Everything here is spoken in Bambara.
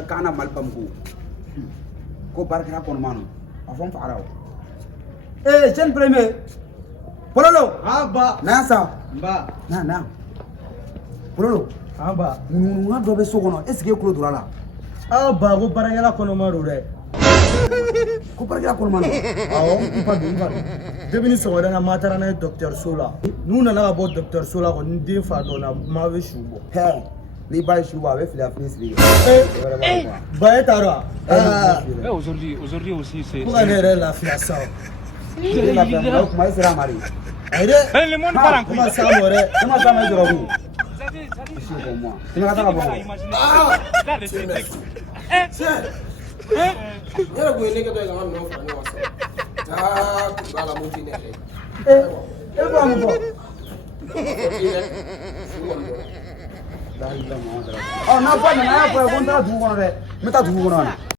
كأنا مالبامكو كو باركنا كون مانو أفهم فعراو إيه جن بريمي بولولو Aba. ناسا Ba. نا بولولو Aba. نونا دوبي سوغونو إسكي كلو دورالا Aba ko barangala kono marure. كو باركنا كون مانو Awo mpadu. Debini sawada na matara na Dr. Sola. Nuna na abo Dr. Sola ko ndi fa do na mawe shubo. هي ni bayi shuba avec la fils li Ba etara. Aujourd'hui aussi, c'est. Pour aller la fiasa. la femme kuma isra mari Aide. Le monde part en couille. Comment ça more? comment ça me drogu C'est pour moi tu me attends pas Yara go ne ga do ga no fa ni wasa. Ta ba la mo fini ne. eh ba mo oh na pa na ya pa ko nda du kono de meta du kono